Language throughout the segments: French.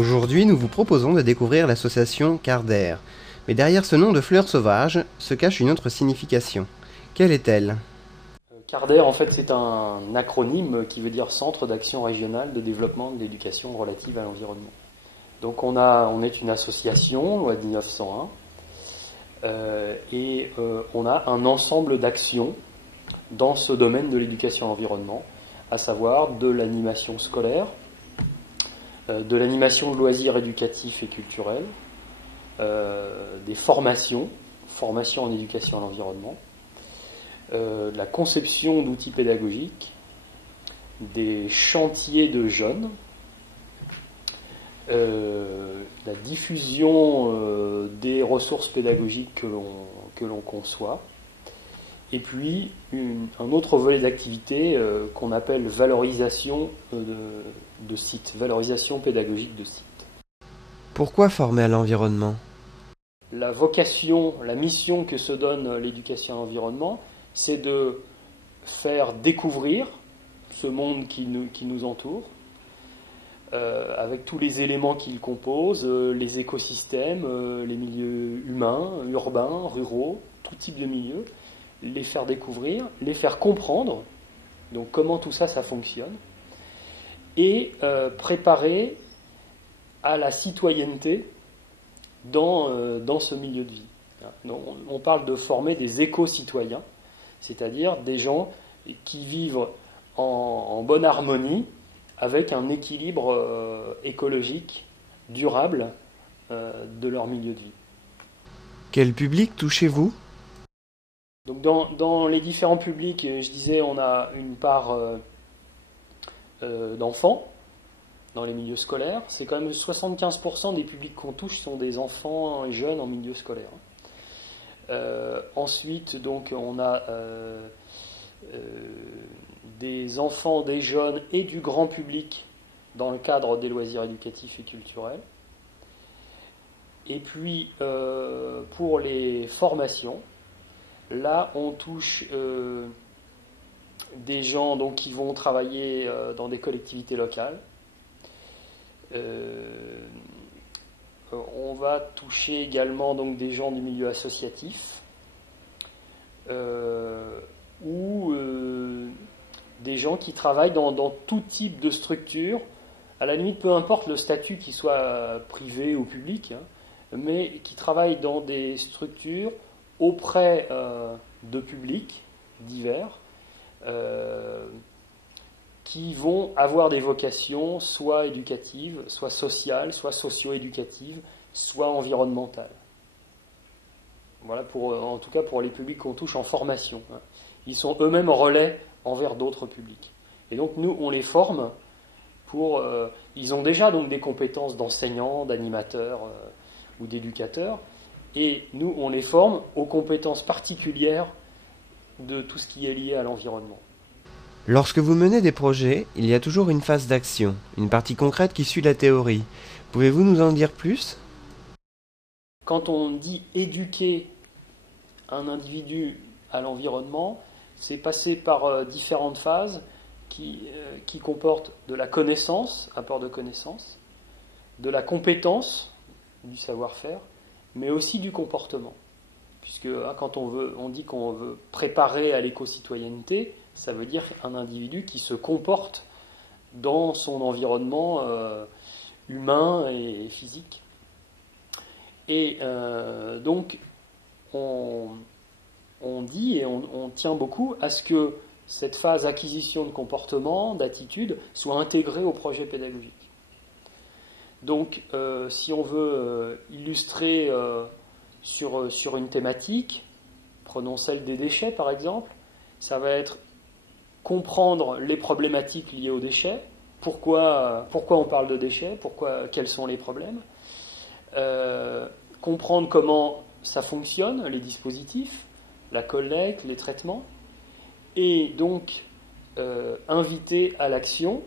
Aujourd'hui, nous vous proposons de découvrir l'association Carder. Mais derrière ce nom de fleurs sauvages se cache une autre signification. Quelle est-elle ? Carder, en fait, c'est un acronyme qui veut dire Centre d'action régionale de développement de l'éducation relative à l'environnement. Donc on est une association, loi de 1901, et on a un ensemble d'actions dans ce domaine de l'éducation à l'environnement, à savoir de l'animation scolaire, de l'animation de loisirs éducatifs et culturels, des formations en éducation à l'environnement, de la conception d'outils pédagogiques, des chantiers de jeunes, la diffusion des ressources pédagogiques que l'on conçoit, et puis un autre volet d'activité qu'on appelle valorisation de sites, valorisation pédagogique de sites. Pourquoi former à l'environnement ? La vocation, la mission que se donne l'éducation à l'environnement, c'est de faire découvrir ce monde qui nous entoure, avec tous les éléments qu'il compose, les écosystèmes, les milieux humains, urbains, ruraux, tout type de milieux, les faire découvrir, les faire comprendre, donc comment tout ça fonctionne, et préparer à la citoyenneté dans ce milieu de vie. Donc, on parle de former des éco-citoyens, c'est-à-dire des gens qui vivent en bonne harmonie avec un équilibre écologique durable de leur milieu de vie. Quel public touchez-vous ? Donc dans les différents publics, je disais, on a une part d'enfants dans les milieux scolaires. C'est quand même 75% des publics qu'on touche sont des enfants et jeunes en milieu scolaire. Ensuite, donc, on a des enfants, des jeunes et du grand public dans le cadre des loisirs éducatifs et culturels. Et puis, pour les formations, là, on touche des gens donc, qui vont travailler dans des collectivités locales. On va toucher également donc, des gens du milieu associatif ou des gens qui travaillent dans tout type de structure, à la limite peu importe le statut qu'il soit privé ou public, mais qui travaillent dans des structures auprès de publics divers qui vont avoir des vocations soit éducatives, soit sociales, soit socio-éducatives, soit environnementales. Voilà, en tout cas pour les publics qu'on touche en formation. Ils sont eux-mêmes relais envers d'autres publics. Et donc nous, on les forme ils ont déjà donc des compétences d'enseignants, d'animateurs ou d'éducateurs, et nous, on les forme aux compétences particulières de tout ce qui est lié à l'environnement. Lorsque vous menez des projets, il y a toujours une phase d'action, une partie concrète qui suit la théorie. Pouvez-vous nous en dire plus ? Quand on dit éduquer un individu à l'environnement, c'est passer par différentes phases qui comportent de la connaissance, apport de connaissance, de la compétence, du savoir-faire, mais aussi du comportement. Puisque quand on dit qu'on veut préparer à l'éco-citoyenneté, ça veut dire un individu qui se comporte dans son environnement humain et physique. Et donc, on dit et on tient beaucoup à ce que cette phase acquisition de comportement, d'attitude, soit intégrée au projet pédagogique. Donc, si on veut illustrer sur une thématique, prenons celle des déchets par exemple, ça va être comprendre les problématiques liées aux déchets, pourquoi on parle de déchets, quels sont les problèmes, comprendre comment ça fonctionne, les dispositifs, la collecte, les traitements, et donc inviter à l'action,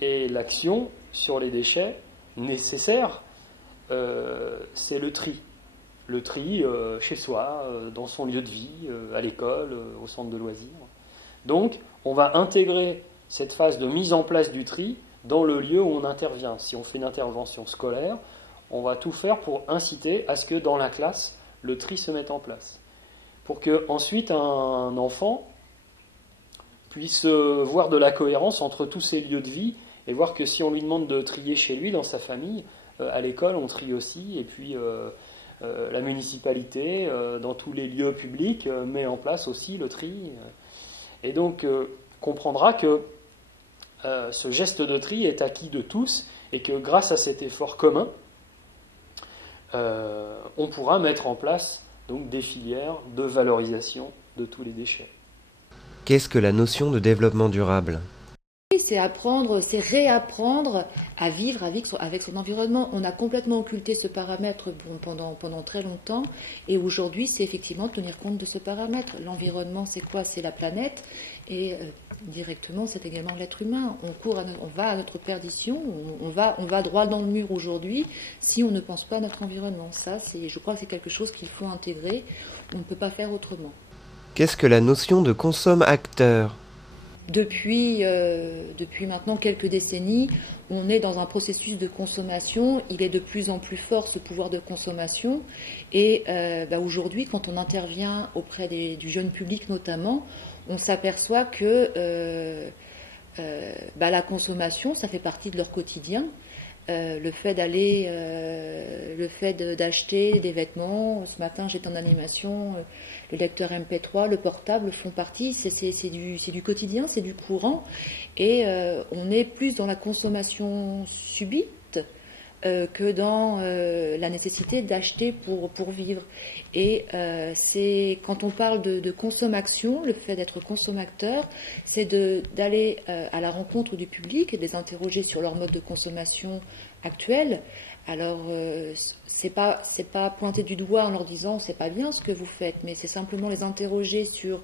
et l'action sur les déchets nécessaire, c'est le tri. Le tri chez soi, dans son lieu de vie, à l'école, au centre de loisirs. Donc, on va intégrer cette phase de mise en place du tri dans le lieu où on intervient. Si on fait une intervention scolaire, on va tout faire pour inciter à ce que dans la classe, le tri se mette en place. Pour que ensuite un enfant puisse voir de la cohérence entre tous ces lieux de vie et voir que si on lui demande de trier chez lui, dans sa famille, à l'école on trie aussi, et puis la municipalité, dans tous les lieux publics, met en place aussi le tri. Et donc comprendra que ce geste de tri est acquis de tous et que grâce à cet effort commun, on pourra mettre en place donc des filières de valorisation de tous les déchets. Qu'est-ce que la notion de développement durable ? C'est apprendre, c'est réapprendre à vivre avec son environnement. On a complètement occulté ce paramètre pendant très longtemps, et aujourd'hui c'est effectivement tenir compte de ce paramètre. L'environnement, c'est quoi ? C'est la planète, et directement c'est également l'être humain. On va à notre perdition, on va droit dans le mur aujourd'hui si on ne pense pas à notre environnement. Ça, je crois que c'est quelque chose qu'il faut intégrer. On ne peut pas faire autrement. Qu'est-ce que la notion de consomme-acteur ? Depuis maintenant quelques décennies, on est dans un processus de consommation. Il est de plus en plus fort, ce pouvoir de consommation. Et aujourd'hui, quand on intervient auprès du jeune public notamment, on s'aperçoit que la consommation, ça fait partie de leur quotidien. Le fait d'acheter des vêtements. Ce matin, j'étais en animation. Le lecteur MP3, le portable font partie. C'est du quotidien, c'est du courant. Et on est plus dans la consommation subite que dans la nécessité d'acheter pour vivre. Et c'est quand on parle de consommation, le fait d'être consommateur, c'est d'aller à la rencontre du public et de les interroger sur leur mode de consommation actuel. Alors c'est pas pointer du doigt en leur disant c'est pas bien ce que vous faites, mais c'est simplement les interroger sur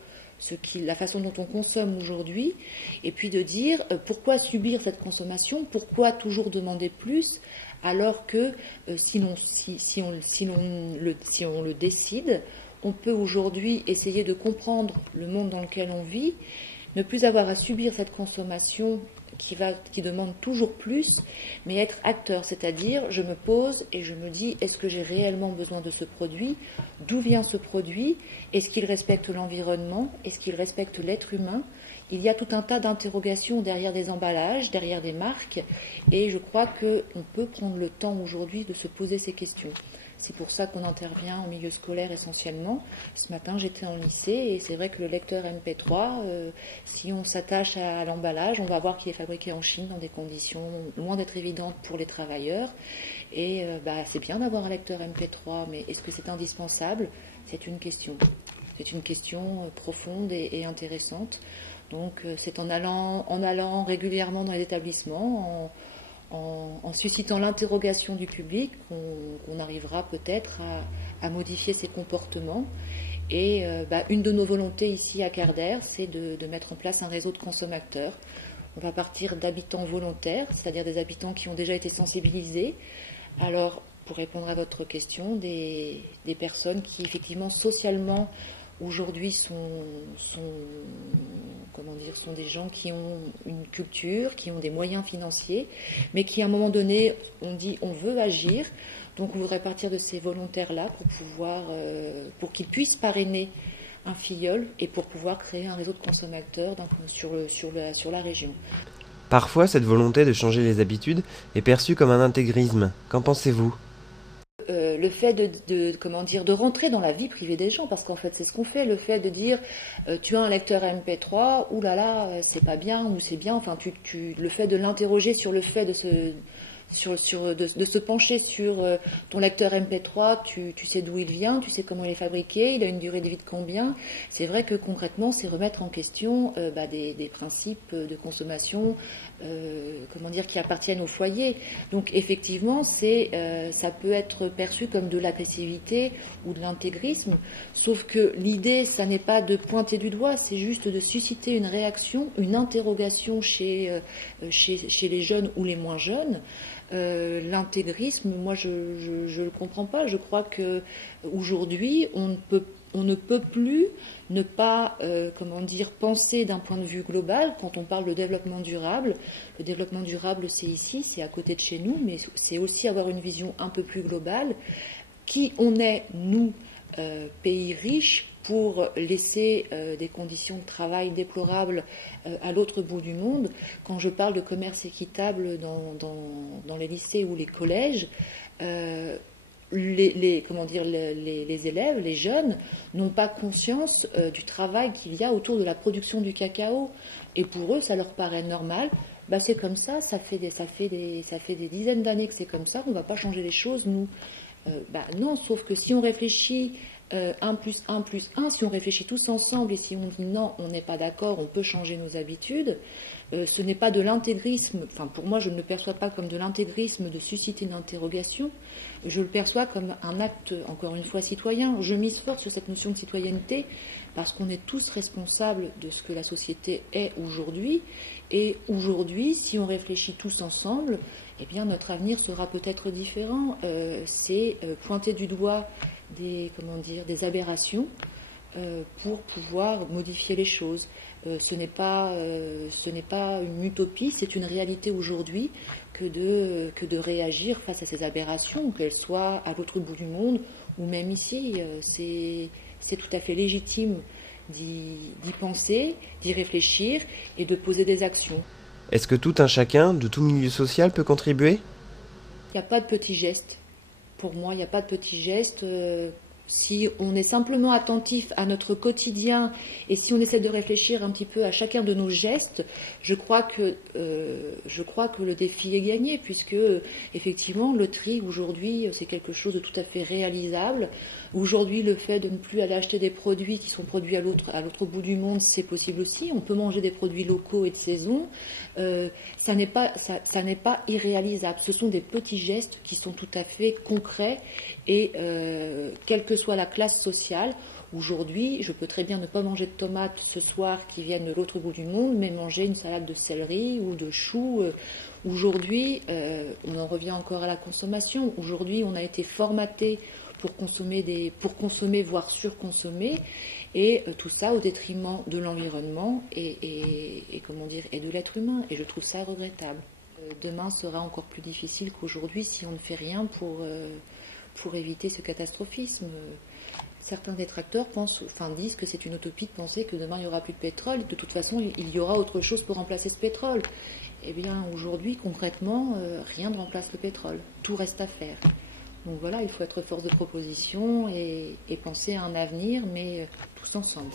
la façon dont on consomme aujourd'hui, et puis de dire pourquoi subir cette consommation, pourquoi toujours demander plus, alors que si on le décide, on peut aujourd'hui essayer de comprendre le monde dans lequel on vit, ne plus avoir à subir cette consommation qui demande toujours plus, mais être acteur, c'est-à-dire je me pose et je me dis est-ce que j'ai réellement besoin de ce produit, d'où vient ce produit, est-ce qu'il respecte l'environnement, est-ce qu'il respecte l'être humain. Il y a tout un tas d'interrogations derrière des emballages, derrière des marques, et je crois qu'on peut prendre le temps aujourd'hui de se poser ces questions. C'est pour ça qu'on intervient en milieu scolaire essentiellement. Ce matin, j'étais en lycée et c'est vrai que le lecteur MP3, si on s'attache à l'emballage, on va voir qu'il est fabriqué en Chine dans des conditions loin d'être évidentes pour les travailleurs. Et c'est bien d'avoir un lecteur MP3, mais est-ce que c'est indispensable ? C'est une question. C'est une question profonde et intéressante. Donc c'est en allant régulièrement dans les établissements, en suscitant l'interrogation du public, qu'on arrivera peut-être à modifier ses comportements. Et une de nos volontés ici à Carder, c'est de mettre en place un réseau de consommateurs. On va partir d'habitants volontaires, c'est-à-dire des habitants qui ont déjà été sensibilisés. Alors, pour répondre à votre question, des personnes qui effectivement socialement aujourd'hui sont des gens qui ont une culture, qui ont des moyens financiers, mais qui à un moment donné on dit on veut agir, donc on voudrait partir de ces volontaires-là pour qu'ils puissent parrainer un filleul et pour pouvoir créer un réseau de consommateurs sur la région. Parfois, cette volonté de changer les habitudes est perçue comme un intégrisme. Qu'en pensez-vous ? Le fait de rentrer dans la vie privée des gens, parce qu'en fait c'est ce qu'on fait, le fait de dire tu as un lecteur MP3, oulala c'est pas bien ou c'est bien, enfin le fait de l'interroger sur le fait de se pencher sur ton lecteur MP3, tu sais d'où il vient, tu sais comment il est fabriqué, il a une durée de vie de combien. C'est vrai que concrètement c'est remettre en question des principes de consommation qui appartiennent au foyer. Donc effectivement ça peut être perçu comme de l'agressivité ou de l'intégrisme, sauf que l'idée ça n'est pas de pointer du doigt, c'est juste de susciter une réaction, une interrogation chez les jeunes ou les moins jeunes. L'intégrisme, moi je le comprends pas. Je crois que aujourd'hui on ne peut on ne peut plus ne pas penser d'un point de vue global. Quand on parle de développement durable, le développement durable c'est ici, c'est à côté de chez nous, mais c'est aussi avoir une vision un peu plus globale. Qui on est, nous, pays riches, pour laisser des conditions de travail déplorables à l'autre bout du monde. Quand je parle de commerce équitable dans les lycées ou les collèges, les élèves, les jeunes, n'ont pas conscience du travail qu'il y a autour de la production du cacao. Et pour eux, ça leur paraît normal. C'est comme ça, ça fait des dizaines d'années que c'est comme ça, on ne va pas changer les choses, nous. Non, sauf que si on réfléchit 1 plus 1 plus 1, si on réfléchit tous ensemble et si on dit non, on n'est pas d'accord, on peut changer nos habitudes, ce n'est pas de l'intégrisme, enfin pour moi je ne le perçois pas comme de l'intégrisme de susciter une interrogation, je le perçois comme un acte, encore une fois, citoyen. Je mise fort sur cette notion de citoyenneté parce qu'on est tous responsables de ce que la société est aujourd'hui, et aujourd'hui, si on réfléchit tous ensemble, eh bien notre avenir sera peut-être différent. C'est pointer du doigt des aberrations pour pouvoir modifier les choses. Ce n'est pas une utopie, c'est une réalité aujourd'hui que de réagir face à ces aberrations, qu'elles soient à l'autre bout du monde ou même ici. C'est tout à fait légitime d'y penser, d'y réfléchir et de poser des actions. Est-ce que tout un chacun, de tout milieu social, peut contribuer ? Il n'y a pas de petits gestes. Pour moi, il n'y a pas de petits gestes. Si on est simplement attentif à notre quotidien et si on essaie de réfléchir un petit peu à chacun de nos gestes, je crois que le défi est gagné, puisque effectivement le tri aujourd'hui c'est quelque chose de tout à fait réalisable. Aujourd'hui, le fait de ne plus aller acheter des produits qui sont produits à l'autre bout du monde, c'est possible aussi. On peut manger des produits locaux et de saison. Ça n'est pas irréalisable. Ce sont des petits gestes qui sont tout à fait concrets et quelle que soit la classe sociale, aujourd'hui, je peux très bien ne pas manger de tomates ce soir qui viennent de l'autre bout du monde, mais manger une salade de céleri ou de choux. Aujourd'hui, on en revient encore à la consommation. Aujourd'hui, on a été formaté pour consommer, voire surconsommer, et tout ça au détriment de l'environnement et de l'être humain. Et je trouve ça regrettable. Demain sera encore plus difficile qu'aujourd'hui si on ne fait rien pour éviter ce catastrophisme. Certains détracteurs disent que c'est une utopie de penser que demain il n'y aura plus de pétrole. De toute façon, il y aura autre chose pour remplacer ce pétrole. Eh bien, aujourd'hui, concrètement, rien ne remplace le pétrole. Tout reste à faire. Donc voilà, il faut être force de proposition et penser à un avenir, mais tous ensemble.